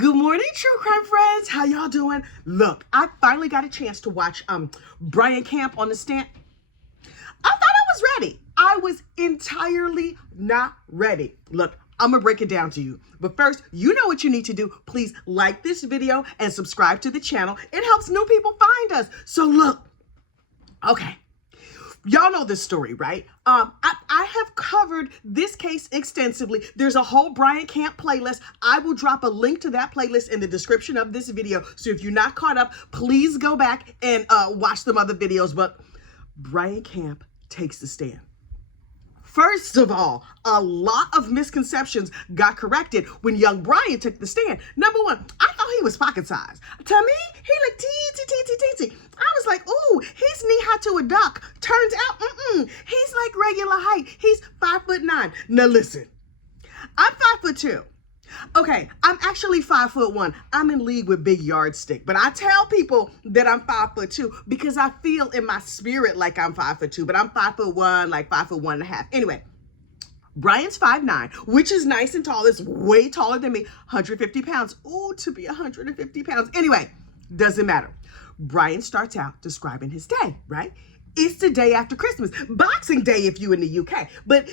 Good morning, true crime friends. How y'all doing? Look, I finally got a chance to watch Brian Camp on the stand. I thought I was ready. I was entirely not ready. Look, I'm gonna break it down to you. But first, you know what you need to do. Please like this video and subscribe to the channel. It helps new people find us. So look, okay. Y'all know this story, right? I have covered this case extensively. There's a whole Brian Camp playlist. I will drop a link to that playlist in the description of this video. So if you're not caught up, please go back and watch some other videos. But Brian Camp takes the stand. First of all, a lot of misconceptions got corrected when young Brian took the stand. Number one, I thought he was pocket sized. To me, he looked teensy. I was like, ooh, he's knee high to a duck. Turns out, he's like regular height. He's 5'9". Now listen, I'm 5'2". Okay, I'm actually 5'1". I'm in league with big yardstick, but I tell people that I'm 5'2" because I feel in my spirit like I'm 5'2", but I'm 5'1", like 5'1.5". Anyway, Brian's 5'9", which is nice and tall. It's way taller than me, 150 pounds. Ooh, to be 150 pounds. Anyway, doesn't matter. Brian starts out describing his day, right? It's the day after Christmas, Boxing Day if you in the UK, but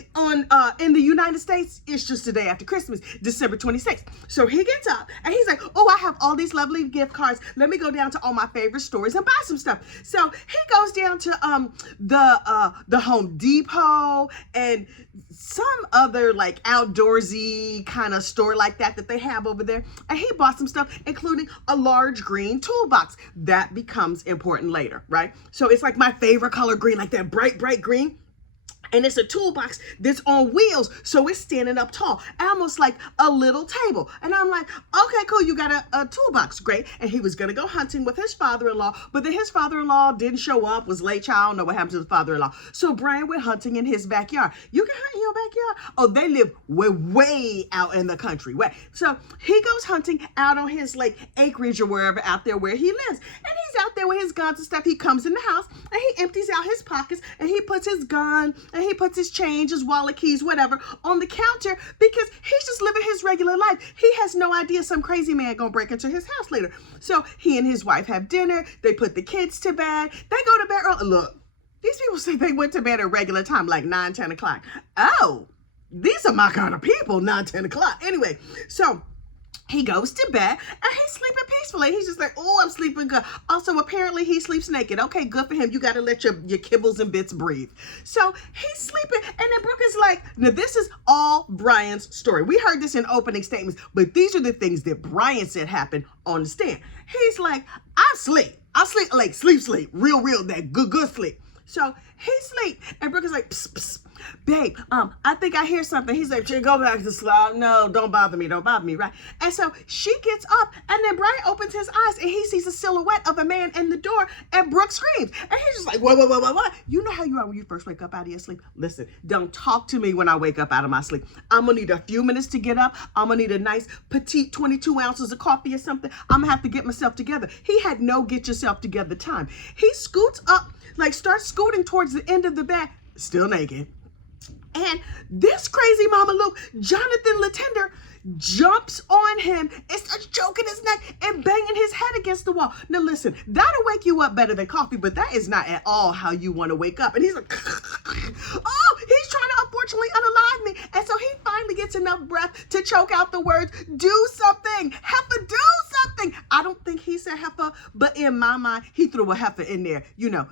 in the United States, it's just the day after Christmas, December 26th. So he gets up and he's like, oh, I have all these lovely gift cards. Let me go down to all my favorite stores and buy some stuff. So he goes down to the Home Depot and some other like outdoorsy kind of store like that they have over there. And he bought some stuff, including a large green toolbox. That becomes important later, right? So it's like my favorite color green, like that bright green. And it's a toolbox that's on wheels, so it's standing up tall, almost like a little table. And I'm like, okay, cool, you got a toolbox, great. And he was gonna go hunting with his father-in-law, but then his father-in-law didn't show up, was late, child, I don't know what happened to the father-in-law. So Brian went hunting in his backyard. You can hunt in your backyard? Oh, they live way out in the country. So he goes hunting out on his like acreage or wherever out there where he lives. And he's out there with his guns and stuff. He comes in the house and he empties out his pockets and he puts his gun and he puts his change, his wallet, keys, whatever, on the counter because he's just living his regular life. He has no idea some crazy man gonna break into his house later. So he and his wife have dinner. They put the kids to bed. They go to bed early. Look, these people say they went to bed at regular time, like 9, 10 o'clock. Oh, these are my kind of people, 9, 10 o'clock. Anyway, so he goes to bed and he's sleeping peacefully. He's just like, oh, I'm sleeping good. Also, apparently he sleeps naked. Okay, good for him. You got to let your kibbles and bits breathe. So he's sleeping. And then Brooke is like, now this is all Brian's story. We heard this in opening statements, but these are the things that Brian said happened on the stand. He's like, I sleep like sleep, real, that good sleep. So he sleep and Brooke is like, psst, psst. Babe, I think I hear something. He's like, go back to sleep. No, don't bother me, right? And so she gets up and then Brian opens his eyes and he sees a silhouette of a man in the door and Brooke screams. And he's just like, what? You know how you are when you first wake up out of your sleep? Listen, don't talk to me when I wake up out of my sleep. I'm gonna need a few minutes to get up. I'm gonna need a nice petite 22 ounces of coffee or something. I'm gonna have to get myself together. He had no get yourself together time. He scoots up, like starts scooting towards the end of the bed, still naked. And this crazy Mama Luke, Jonathan Latender, jumps on him and starts choking his neck and banging his head against the wall. Now listen, that'll wake you up better than coffee, but that is not at all how you want to wake up. And he's like, oh, he's trying to unfortunately unalive me. And so he finally gets enough breath to choke out the words, do something, heifer, do something. I don't think he said heifer, but in my mind, he threw a heifer in there,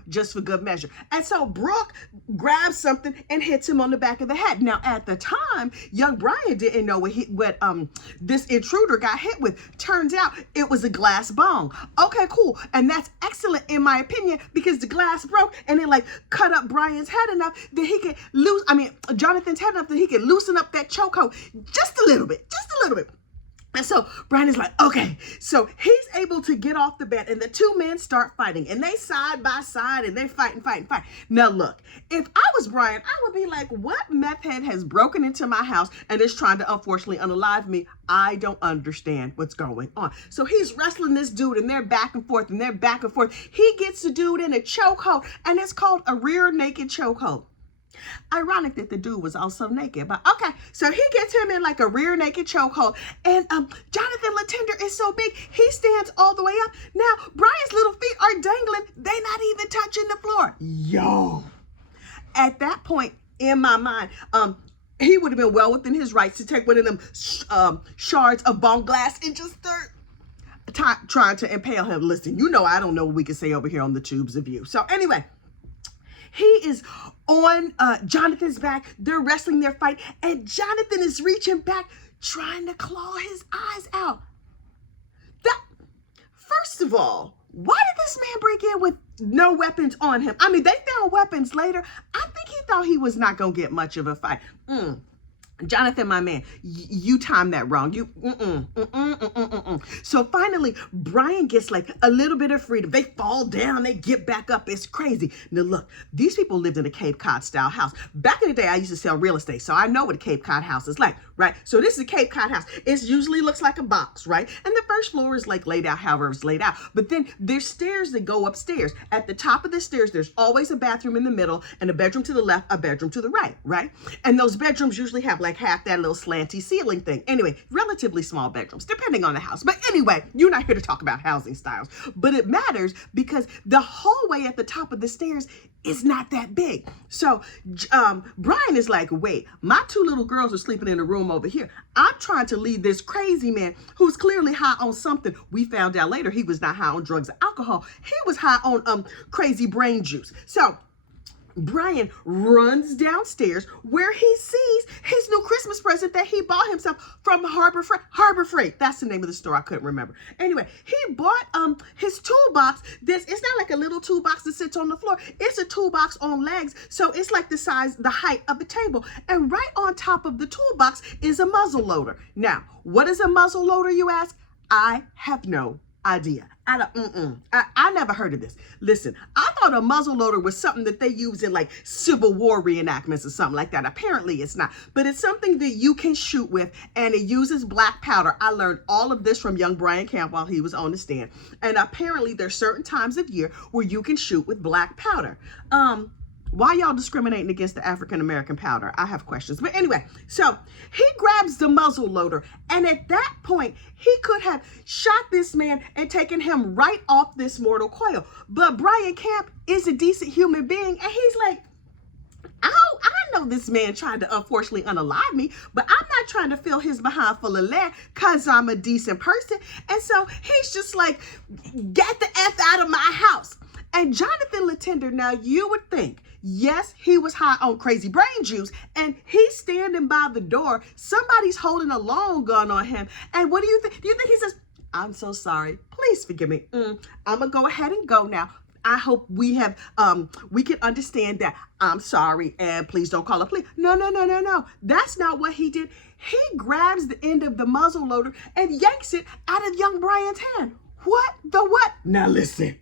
just for good measure. And so Brooke grabs something and hits him on the back of the head. Now at the time, young Brian didn't know what this intruder got hit with. Turns out it was a glass bong. Okay, cool. And that's excellent in my opinion because the glass broke and it like cut up Brian's head enough that he could Jonathan's head enough that he could loosen up that chokehold just a little bit. And so Brian is like, okay. So he's able to get off the bed and the two men start fighting and they side by side and they're fighting. Now look, if I was Brian, I would be like, what meth head has broken into my house and is trying to unfortunately unalive me? I don't understand what's going on. So he's wrestling this dude and they're back and forth. He gets the dude in a chokehold and it's called a rear naked chokehold. Ironic that the dude was also naked, but okay. So he gets him in like a rear naked chokehold, and Jonathan Latender is so big, he stands all the way up. Now Brian's little feet are dangling; they not even touching the floor. Yo, at that point in my mind, he would have been well within his rights to take one of them shards of bone glass and just start trying to impale him. Listen, you know I don't know what we can say over here on the tubes of you. So anyway. He is on Jonathan's back. They're wrestling their fight. And Jonathan is reaching back, trying to claw his eyes out. First of all, why did this man break in with no weapons on him? I mean, they found weapons later. I think he thought he was not going to get much of a fight. Jonathan, my man, you timed that wrong. So finally, Brian gets like a little bit of freedom. They fall down, they get back up. It's crazy. Now look, these people lived in a Cape Cod style house. Back in the day, I used to sell real estate, so I know what a Cape Cod house is like, right? So this is a Cape Cod house. It usually looks like a box, right? And the first floor is like laid out however it's laid out. But then there's stairs that go upstairs. At the top of the stairs, there's always a bathroom in the middle and a bedroom to the left, a bedroom to the right, right? And those bedrooms usually have like half that little slanty ceiling thing. Anyway, relatively small bedrooms, depending on the house. But anyway, you're not here to talk about housing styles, but it matters because the hallway at the top of the stairs is not that big. So Brian is like, wait, my two little girls are sleeping in a room over here. I'm trying to lead this crazy man who's clearly high on something. We found out later he was not high on drugs or alcohol. He was high on crazy brain juice. So Brian runs downstairs where he sees his new Christmas present that he bought himself from Harbor Freight. That's the name of the store. I couldn't remember. Anyway, he bought his toolbox. It's not like a little toolbox that sits on the floor. It's a toolbox on legs. So it's like the height of a table. And right on top of the toolbox is a muzzle loader. Now, what is a muzzle loader, you ask? I have no idea. I never heard of this. Listen, I thought a muzzle loader was something that they use in like Civil War reenactments or something like that. Apparently it's not, but it's something that you can shoot with, and it uses black powder. I learned all of this from young Brian Camp while he was on the stand. And apparently there's certain times of year where you can shoot with black powder. Why y'all discriminating against the African-American powder? I have questions. But anyway, so he grabs the muzzle loader, and at that point, he could have shot this man and taken him right off this mortal coil. But Brian Camp is a decent human being, and he's like, I know this man tried to unfortunately unalive me, but I'm not trying to fill his behind full of lead because I'm a decent person. And so he's just like, get the F out of my house. And Jonathan Latender, now you would think, yes, he was high on crazy brain juice, and he's standing by the door. Somebody's holding a long gun on him. And what do you think? Do you think he says, I'm so sorry, please forgive me. I'm gonna go ahead and go now. I hope we can understand that I'm sorry and please don't call the police. No. That's not what he did. He grabs the end of the muzzle loader and yanks it out of young Brian's hand. What? Now listen.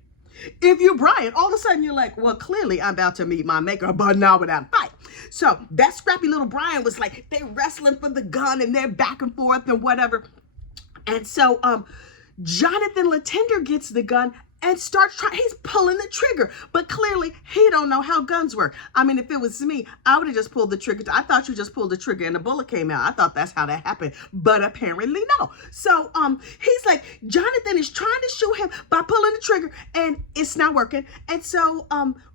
If you're Brian, all of a sudden you're like, well, clearly I'm about to meet my maker, but not without a fight. So that scrappy little Brian was like, they're wrestling for the gun and they're back and forth and whatever. And so Jonathan Latender gets the gun and starts trying. He's pulling the trigger, but clearly he don't know how guns work. I mean, if it was me, I would have just pulled the trigger. I thought you just pulled the trigger and the bullet came out. I thought that's how that happened, but apparently no. So he's like, Jonathan is trying to shoot him by pulling the trigger, and it's not working. And so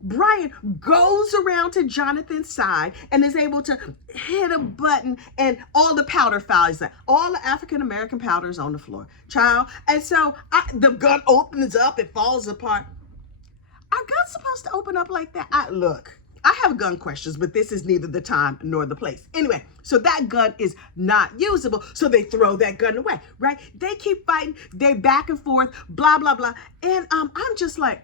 Brian goes around to Jonathan's side and is able to hit a button, and all the powder flies out. All the African American powder is on the floor, child. And so the gun opens up. It falls apart. Are guns supposed to open up like that? Look, I have gun questions, but this is neither the time nor the place. Anyway, so that gun is not usable, so they throw that gun away, right? They keep fighting. They back and forth, blah, blah, blah. And I'm just like,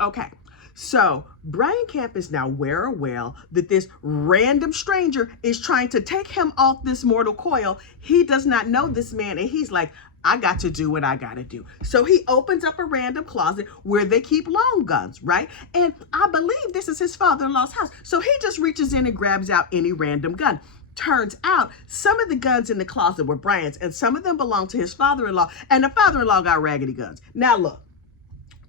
okay. So Brian Camp is now well that this random stranger is trying to take him off this mortal coil. He does not know this man, and he's like, I got to do what I got to do. So he opens up a random closet where they keep long guns, right? And I believe this is his father-in-law's house. So he just reaches in and grabs out any random gun. Turns out some of the guns in the closet were Brian's, and some of them belonged to his father-in-law, and the father-in-law got raggedy guns. Now look,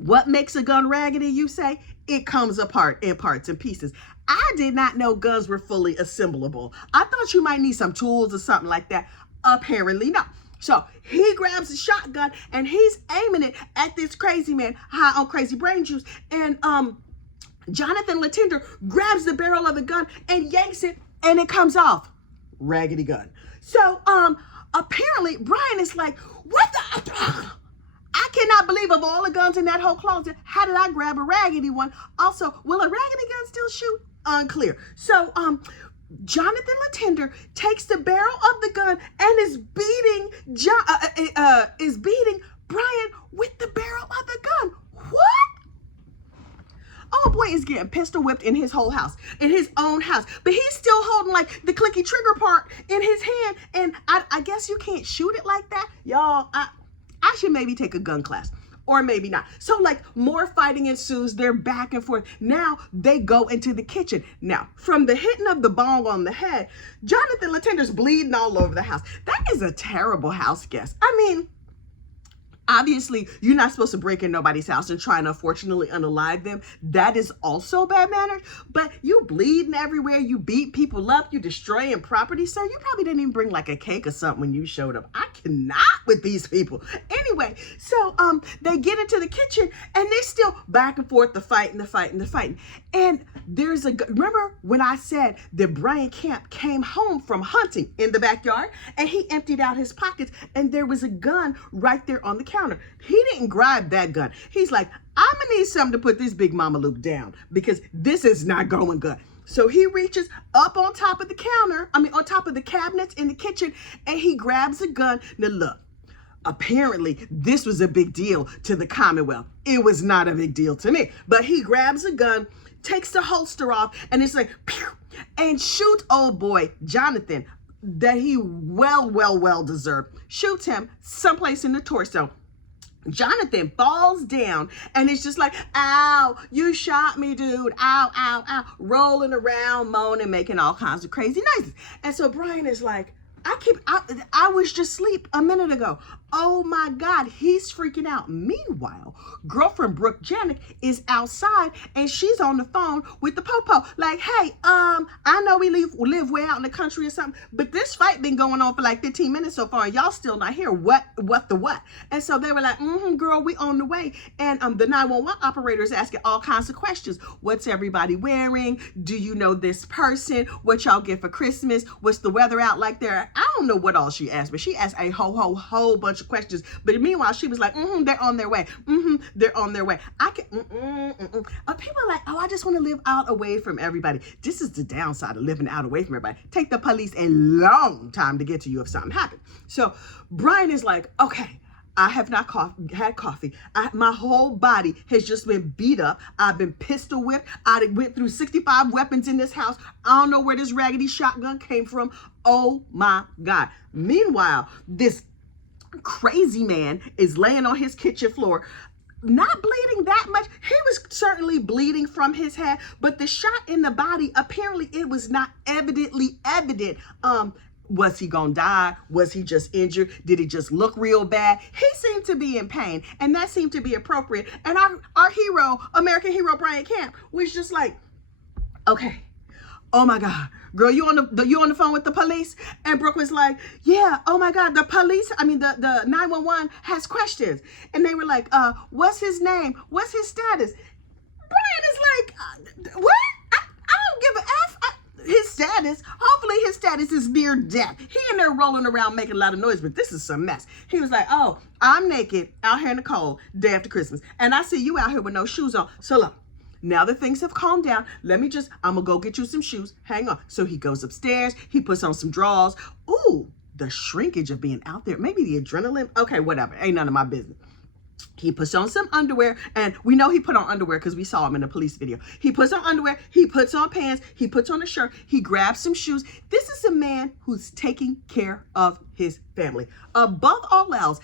What makes a gun raggedy, you say? It comes apart in parts and pieces. I did not know guns were fully assemblable. I thought you might need some tools or something like that. Apparently not. So he grabs a shotgun and he's aiming it at this crazy man high on crazy brain juice. And Jonathan Latender grabs the barrel of the gun and yanks it, and it comes off. Raggedy gun. So apparently Brian is like, what the? I cannot believe of all the guns in that whole closet, how did I grab a raggedy one? Also, will a raggedy gun still shoot? Unclear. So Jonathan Latender takes the barrel of the gun and is beating Brian with the barrel of the gun. What? Oh boy is getting pistol whipped in his whole house, in his own house. But he's still holding like the clicky trigger part in his hand. And I guess you can't shoot it like that. Y'all, I should maybe take a gun class. Or maybe not. So like more fighting ensues. They're back and forth. Now they go into the kitchen. Now from the hitting of the bong on the head, Jonathan Latender's bleeding all over the house. That is a terrible house guest. I mean, obviously, you're not supposed to break in nobody's house and try and unfortunately unalive them. That is also bad manners. But you bleeding everywhere. You beat people up. You destroying property. Sir, you probably didn't even bring like a cake or something when you showed up. I cannot with these people. Anyway, so they get into the kitchen and they still back and forth, the fighting. And there's remember when I said that Brian Camp came home from hunting in the backyard and he emptied out his pockets and there was a gun right there on the counter. He didn't grab that gun. He's like, I'm gonna need something to put this big mama Luke down because this is not going good. So he reaches up on top of the counter, on top of the cabinets in the kitchen, and he grabs a gun. Now look, apparently this was a big deal to the Commonwealth. It was not a big deal to me, but he grabs a gun, takes the holster off, and it's like, pew, and shoots old boy Jonathan that he well deserved. Shoots him someplace in the torso. Jonathan falls down and it's just like, ow, you shot me, dude. Ow, ow, ow. Rolling around, moaning, making all kinds of crazy noises. And so Brian is like, I was just asleep a minute ago. Oh my God, he's freaking out. Meanwhile, girlfriend Brooke Janik is outside and she's on the phone with the popo. Like, hey, I know we live way out in the country or something, but this fight been going on for like 15 minutes so far and y'all still not here. What? And so they were like, girl, we on the way. And the 911 operator is asking all kinds of questions. What's everybody wearing? Do you know this person? What y'all get for Christmas? What's the weather out like there? I don't know what all she asked, but she asked a whole bunch of questions. But meanwhile, she was like, they're on their way. They're on their way. People are like, oh, I just want to live out away from everybody. This is the downside of living out away from everybody. Take the police a long time to get to you if something happened. So Brian is like, okay, I have not had coffee. My whole body has just been beat up. I've been pistol whipped. I went through 65 weapons in this house. I don't know where this raggedy shotgun came from. Oh my God. Meanwhile, this crazy man is laying on his kitchen floor, not bleeding that much. He was certainly bleeding from his head, but the shot in the body, apparently it was not evident. Was he gonna die? Was he just injured? Did it just look real bad? He seemed to be in pain, and that seemed to be appropriate. And our hero, American hero Brian Camp, was just like, okay, oh my God, girl, you on the phone with the police? And Brooke was like, yeah, oh my God, the police, the 911 has questions. And they were like, what's his name? What's his status? Brian is like, what? I don't give a F. His status, hopefully his status is near death. He in there rolling around making a lot of noise, but this is some mess. He was like, oh, I'm naked out here in the cold day after Christmas. And I see you out here with no shoes on. So look, now that things have calmed down, I'm gonna go get you some shoes. Hang on. So he goes upstairs, he puts on some drawers. Ooh, the shrinkage of being out there. Maybe the adrenaline. Okay, whatever. Ain't none of my business. He puts on some underwear, and we know he put on underwear because we saw him in the police video. He puts on underwear, he puts on pants, he puts on a shirt, he grabs some shoes. This is a man who's taking care of his family. Above all else,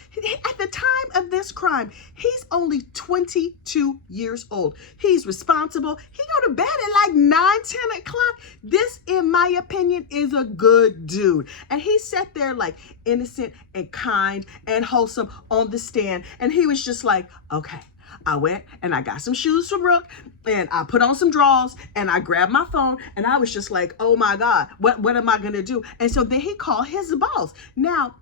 at the time of this crime, he's only 22 years old. He's responsible. He go to bed at like 9-10 o'clock. This, in my opinion, is a good dude. And he sat there like innocent and kind and wholesome on the stand. And he was just like, okay, I went and I got some shoes for Brooke and I put on some drawers and I grabbed my phone and I was just like, oh my God, what am I going to do? And so then he called his boss. Now,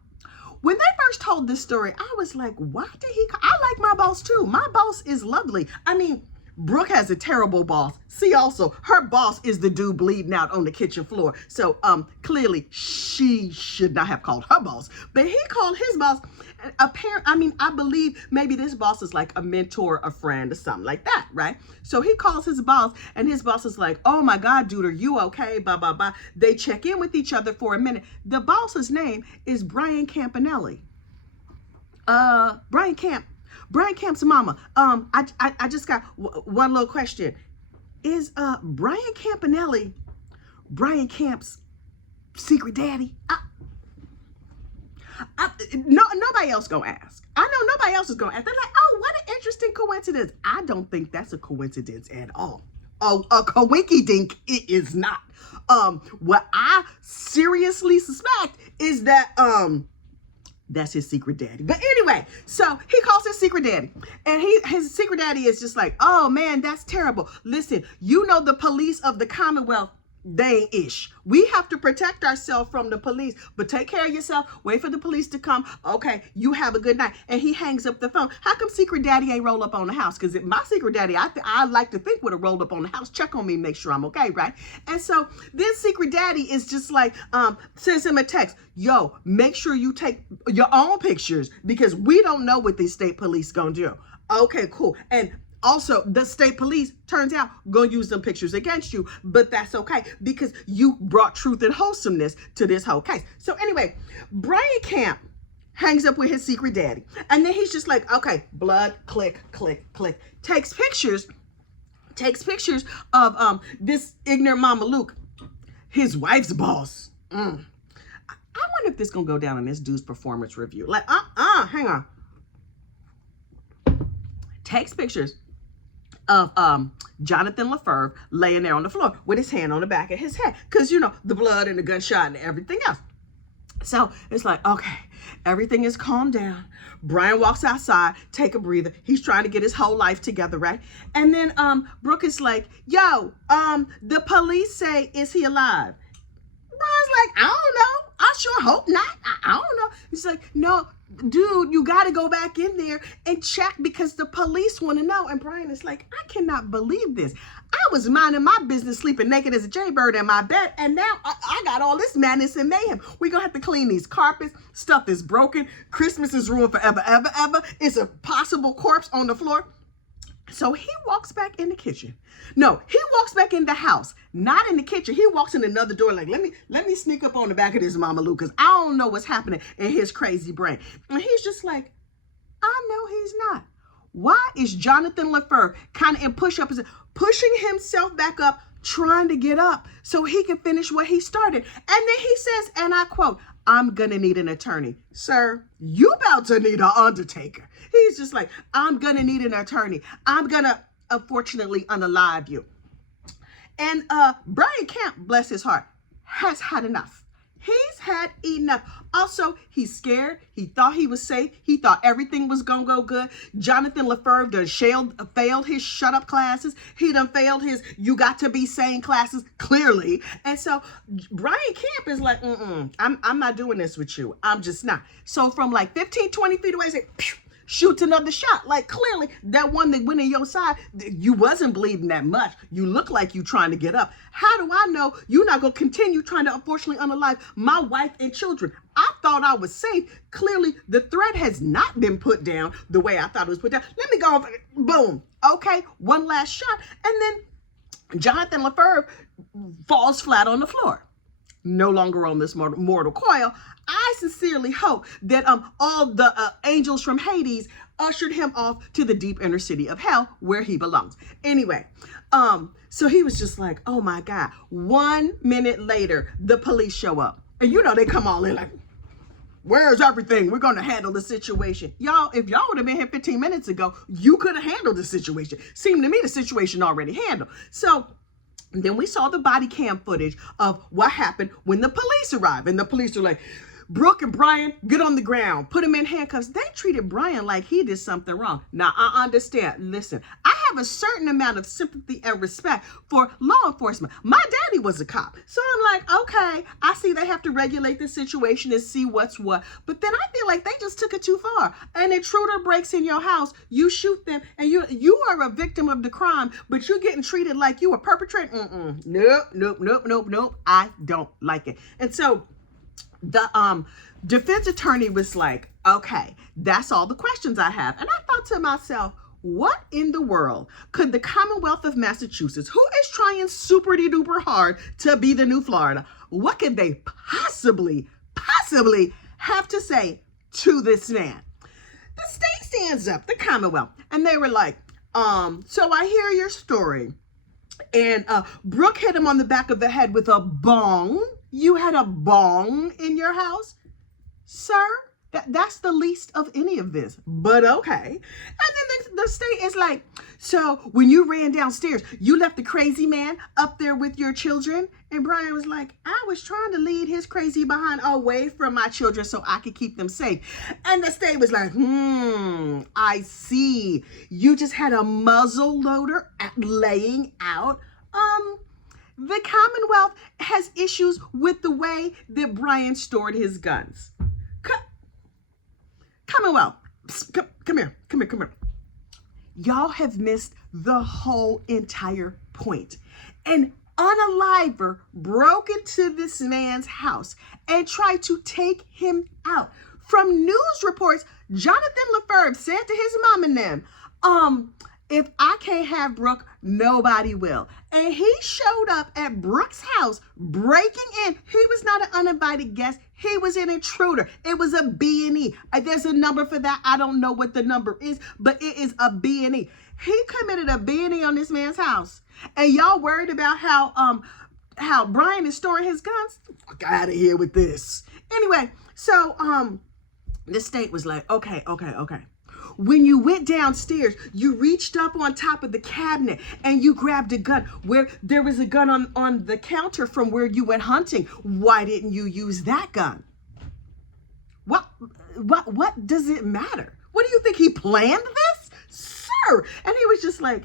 when they first told this story, I was like, why did he call? I like my boss too. My boss is lovely. I mean, Brooke has a terrible boss. See, also, her boss is the dude bleeding out on the kitchen floor. So clearly she should not have called her boss. But he called his boss. I believe maybe this boss is like a mentor, a friend, or something like that, right? So he calls his boss, and his boss is like, oh my God, dude, are you okay? Blah, blah, blah. They check in with each other for a minute. The boss's name is Brian Campanelli. Brian Camp's mama. I just got one little question. Is Brian Campanelli Brian Camp's secret daddy? Nobody else gonna ask. I know nobody else is gonna ask. They're like, oh, what an interesting coincidence. I don't think that's a coincidence at all. Oh, a coinky dink, it is not. What I seriously suspect is that that's his secret daddy. But anyway, so he calls his secret daddy. And his secret daddy is just like, oh man, that's terrible. Listen, you know the police of the Commonwealth, they ain't ish. We have to protect ourselves from the police. But take care of yourself. Wait for the police to come. Okay, you have a good night. And he hangs up the phone. How come secret daddy ain't roll up on the house? Because my secret daddy, I like to think would have rolled up on the house, check on me, make sure I'm okay, right? And so this secret daddy is just like, sends him a text. Yo, make sure you take your own pictures because we don't know what these state police gonna do. Okay, cool. And also, the state police, turns out, gonna use them pictures against you, but that's okay because you brought truth and wholesomeness to this whole case. So anyway, Brian Camp hangs up with his secret daddy, and then he's just like, okay, blood, click, click, click, takes pictures of this ignorant Mama Luke, his wife's boss. I wonder if this gonna go down in this dude's performance review. Like, hang on. Takes pictures of Jonathan LaFerve laying there on the floor with his hand on the back of his head. Because, you know, the blood and the gunshot and everything else. So it's like, okay, everything is calmed down. Brian walks outside, take a breather. He's trying to get his whole life together, right? And then Brooke is like, yo, the police say, is he alive? Brian's like, I don't know. I sure hope not. I don't know. He's like, no, dude, you got to go back in there and check because the police want to know. And Brian is like, I cannot believe this. I was minding my business, sleeping naked as a jaybird in my bed, and now I got all this madness and mayhem. We're going to have to clean these carpets. Stuff is broken. Christmas is ruined forever, ever, ever. It's a possible corpse on the floor. So he walks back in the kitchen. No, he walks back in the house, not in the kitchen. He walks in another door like, let me sneak up on the back of this Mama Luke because I don't know what's happening in his crazy brain. And he's just like, I know he's not. Why is Jonathan LaFerve kind of in push-up, pushing himself back up, trying to get up so he can finish what he started? And then he says, and I quote, I'm going to need an attorney. Sir, you about to need an undertaker. He's just like, I'm going to need an attorney. I'm going to, unfortunately, unalive you. And Brian Camp, bless his heart, has had enough. He's had enough. Also, he's scared. He thought he was safe. He thought everything was going to go good. Jonathan LaFerve done failed his shut up classes. He done failed his you got to be sane classes, clearly. And so Brian Camp is like, I'm not doing this with you. I'm just not. So from like 15, 20 feet away, he's like, pew, shoots another shot. Like clearly that one that went in your side, you wasn't bleeding that much. You look like you trying to get up. How do I know you're not going to continue trying to unfortunately unalive my wife and children? I thought I was safe. Clearly the threat has not been put down the way I thought it was put down. Let me go. Boom. Okay. One last shot. And then Jonathan LaFerve falls flat on the floor. No longer on this mortal coil. I sincerely hope that all the angels from Hades ushered him off to the deep inner city of hell where he belongs. Anyway, so he was just like, oh my God. 1 minute later, the police show up. And you know they come all in like, where's everything? We're going to handle the situation. Y'all, if y'all would have been here 15 minutes ago, you could have handled the situation. Seemed to me the situation already handled. So then we saw the body cam footage of what happened when the police arrived. And the police are like, Brooke and Brian, get on the ground. Put him in handcuffs. They treated Brian like he did something wrong. Now, I understand. Listen, I have a certain amount of sympathy and respect for law enforcement. My daddy was a cop. So I'm like, okay, I see they have to regulate the situation and see what's what. But then I feel like they just took it too far. An intruder breaks in your house, you shoot them, and you are a victim of the crime, but you're getting treated like you a perpetrator. Nope. I don't like it. And so the defense attorney was like, okay, that's all the questions I have. And I thought to myself, what in the world could the Commonwealth of Massachusetts, who is trying super duper hard to be the new Florida, what could they possibly have to say to this man? The state stands up, the Commonwealth, and they were like, so I hear your story. And Brooke hit him on the back of the head with a bong. You had a bong in your house? Sir, that's the least of any of this, but okay. And then the state is like, so when you ran downstairs, you left the crazy man up there with your children? And Brian was like, I was trying to lead his crazy behind away from my children so I could keep them safe. And the state was like, I see. You just had a muzzle loader laying out. The Commonwealth has issues with the way that Brian stored his guns. Commonwealth, come here. Y'all have missed the whole entire point. An unaliver broke into this man's house and tried to take him out. From news reports, Jonathan LaFerve said to his mom and them, if I can't have Brooke, nobody will. And he showed up at Brooke's house, breaking in. He was not an uninvited guest. He was an intruder. It was a B&E. There's a number for that. I don't know what the number is, but it is a B&E. He committed a B&E on this man's house. And y'all worried about how Brian is storing his guns? Fuck out of here with this. Anyway, so the state was like, okay. When you went downstairs, you reached up on top of the cabinet and you grabbed a gun where there was a gun on the counter from where you went hunting. Why didn't you use that gun? What does it matter? What do you think, he planned this? Sir. And he was just like,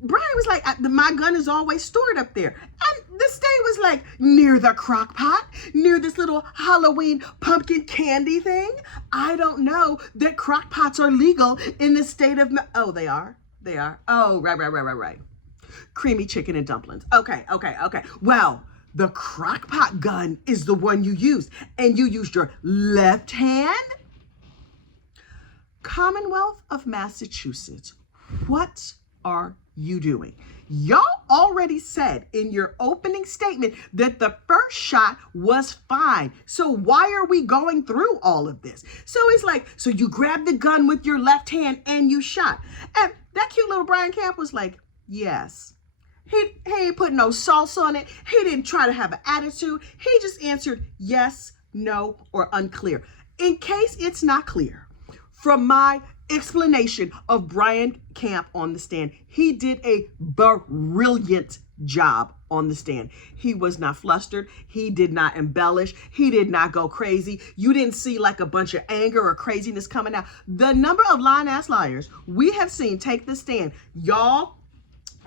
Brian was like, my gun is always stored up there. And the state was like, near the crock pot, near this little Halloween pumpkin candy thing. I don't know that crock pots are legal in the state of, oh, they are. Oh, right. Creamy chicken and dumplings. Okay. Well, the crock pot gun is the one you used, and you used your left hand. Commonwealth of Massachusetts, what are you doing? Y'all already said in your opening statement that the first shot was fine. So why are we going through all of this? So he's like, so you grabbed the gun with your left hand and you shot. And that cute little Brian Camp was like, yes. He ain't put no sauce on it. He didn't try to have an attitude. He just answered yes, no, or unclear. In case it's not clear, from my explanation of Brian Camp on the stand, he did a brilliant job on the stand. He was not flustered. He did not embellish. He did not go crazy. You didn't see like a bunch of anger or craziness coming out. The number of lying-ass liars we have seen take the stand,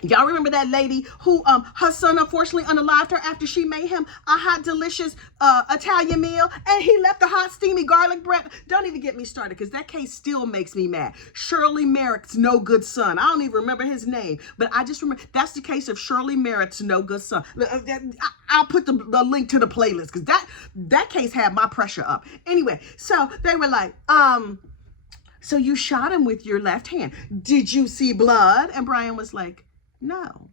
Y'all remember that lady who her son unfortunately unalived her after she made him a hot, delicious Italian meal, and he left the hot, steamy garlic bread? Don't even get me started, because that case still makes me mad. Shirley Merrick's no good son. I don't even remember his name, but I just remember that's the case of Shirley Merrick's no good son. I'll put the link to the playlist, because that case had my pressure up. Anyway, so they were like, so you shot him with your left hand. Did you see blood? And Brian was like, no.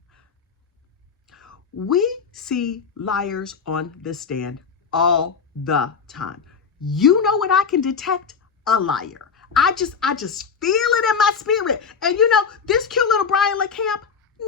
We see liars on the stand all the time. You know what I can detect? A liar. I just feel it in my spirit. And you know, this cute little Brian LeCamp,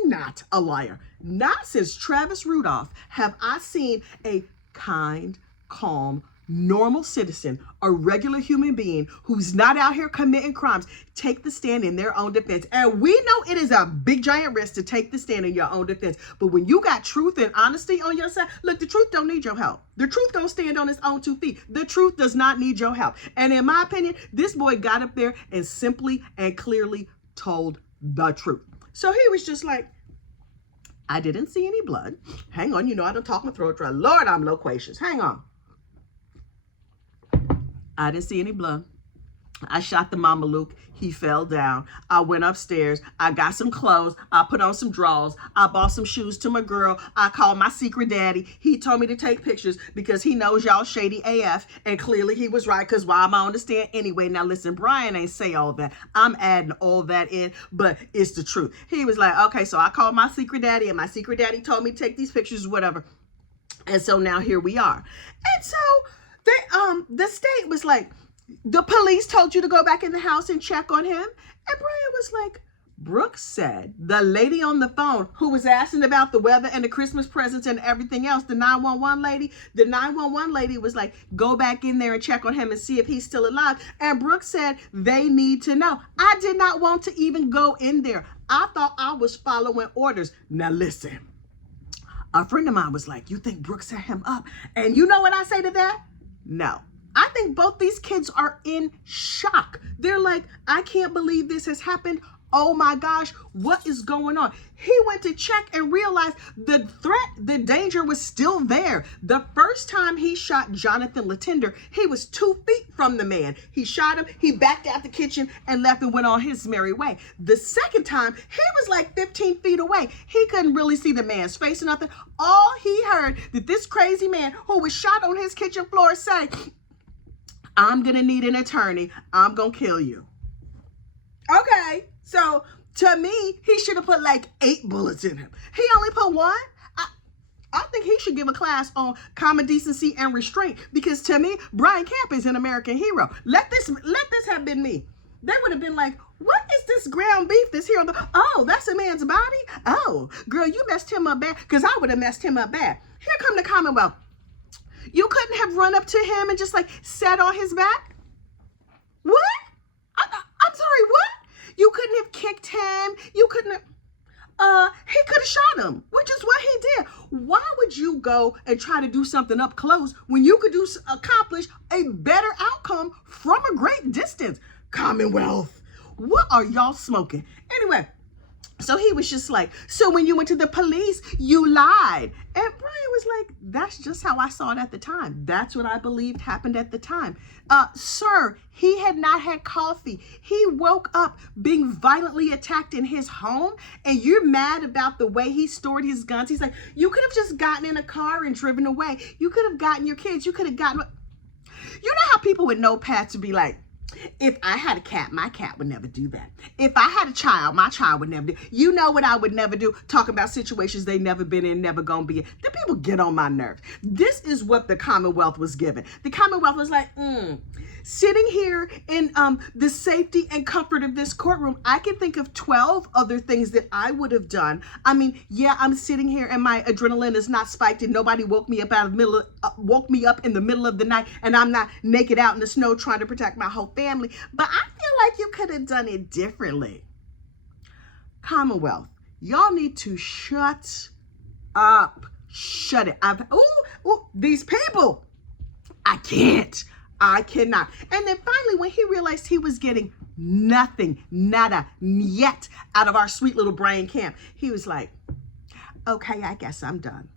not a liar. Not since Travis Rudolph have I seen a kind, calm, normal citizen, a regular human being who's not out here committing crimes, take the stand in their own defense. And we know it is a big giant risk to take the stand in your own defense. But when you got truth and honesty on your side, look, the truth don't need your help. The truth gonna stand on its own 2 feet. The truth does not need your help. And in my opinion, this boy got up there and simply and clearly told the truth. So he was just like, I didn't see any blood. Hang on, I don't talk my throat dry. Lord, I'm loquacious. Hang on. I didn't see any blood. I shot the Mama Luke. He fell down. I went upstairs. I got some clothes. I put on some drawers. I bought some shoes to my girl. I called my secret daddy. He told me to take pictures because he knows y'all shady AF. And clearly he was right, because why am I on the stand anyway? Now listen, Brian ain't say all that. I'm adding all that in, but it's the truth. He was like, okay, so I called my secret daddy, and my secret daddy told me to take these pictures, whatever. And so now here we are. And so the state was like, the police told you to go back in the house and check on him. And Brian was like, Brooke said, the lady on the phone who was asking about the weather and the Christmas presents and everything else, the 911 lady was like, go back in there and check on him and see if he's still alive. And Brooke said, they need to know. I did not want to even go in there. I thought I was following orders. Now listen, a friend of mine was like, you think Brooke set him up? And you know what I say to that? No. I think both these kids are in shock. They're like, I can't believe this has happened. Oh my gosh, what is going on? He went to check and realized the threat, the danger was still there. The first time he shot Jonathan Latender, he was 2 feet from the man. He shot him, he backed out the kitchen and left and went on his merry way. The second time, he was like 15 feet away. He couldn't really see the man's face or nothing. All he heard that this crazy man who was shot on his kitchen floor say, I'm gonna need an attorney. I'm gonna kill you. Okay, so to me, he should have put like 8 bullets in him. He only put 1. I think he should give a class on common decency and restraint, because to me, Brian Camp is an American hero. Let this have been me. They would have been like, what is this ground beef that's here on the, oh, that's a man's body? Oh, girl, you messed him up bad, because I would have messed him up bad. Here come the Commonwealth. You couldn't have run up to him and just like sat on his back? What? I'm sorry, what? You couldn't have kicked him. You couldn't have, he could have shot him, which is what he did. Why would you go and try to do something up close when you could accomplish a better outcome from a great distance? Commonwealth, what are y'all smoking? Anyway, so he was just like, so when you went to the police, you lied. And Brian was like, that's just how I saw it at the time. That's what I believed happened at the time. Sir, he had not had coffee. He woke up being violently attacked in his home, and you're mad about the way he stored his guns. He's like, you could have just gotten in a car and driven away. You could have gotten your kids. You could have gotten, you know how people with notepads would be like, if I had a cat, my cat would never do that. If I had a child, my child would never do. You know what I would never do? Talk about situations they never been in, never gonna be in. The people get on my nerves. This is what the Commonwealth was given. The Commonwealth was like, sitting here in the safety and comfort of this courtroom, I can think of 12 other things that I would have done. I mean, yeah, I'm sitting here and my adrenaline is not spiked and nobody woke me up woke me up in the middle of the night, and I'm not naked out in the snow trying to protect my whole family. But I feel like you could have done it differently. Commonwealth, y'all need to shut up. Shut it. These people, I cannot. And then finally, when he realized he was getting nothing, nada, yet out of our sweet little Brian Camp, he was like, okay, I guess I'm done.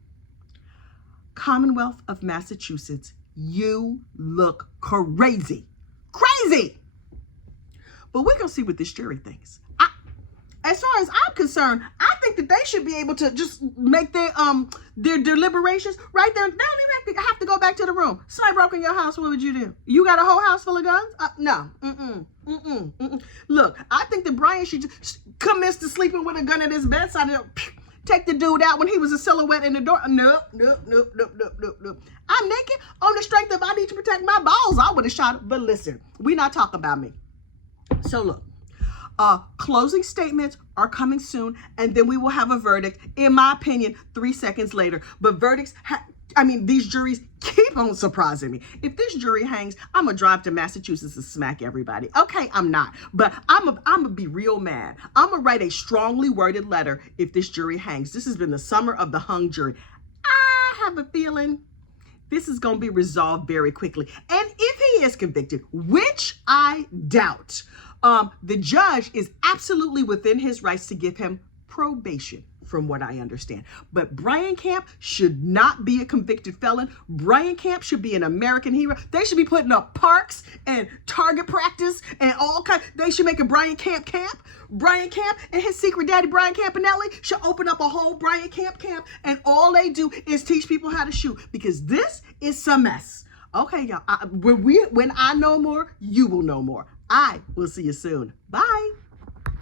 Commonwealth of Massachusetts, you look crazy. Crazy. But we're going to see what this jury thinks. As far as I'm concerned, I think that they should be able to just make their deliberations right there. They don't even have to go back to the room. Somebody broke in your house, what would you do? You got a whole house full of guns? No. Look, I think that Brian should just commence to sleeping with a gun at his bedside and take the dude out when he was a silhouette in the door. Nope. I'm naked on the strength of I need to protect my balls. I would have shot him. But listen, we're not talking about me. So look. Closing statements are coming soon, and then we will have a verdict, in my opinion, 3 seconds later. But verdicts, these juries keep on surprising me. If this jury hangs, I'm gonna drive to Massachusetts and smack everybody. Okay, I'm not, but I'm gonna be real mad. I'm gonna write a strongly worded letter if this jury hangs. This has been the summer of the hung jury. I have a feeling this is gonna be resolved very quickly. And if he is convicted, which I doubt, the judge is absolutely within his rights to give him probation, from what I understand. But Brian Camp should not be a convicted felon. Brian Camp should be an American hero. They should be putting up parks and target practice and all kinds. They should make a Brian Camp camp. Brian Camp and his secret daddy, Brian Campanelli, should open up a whole Brian Camp camp, and all they do is teach people how to shoot, because this is some mess. Okay, y'all. When I know more, you will know more. I will see you soon. Bye.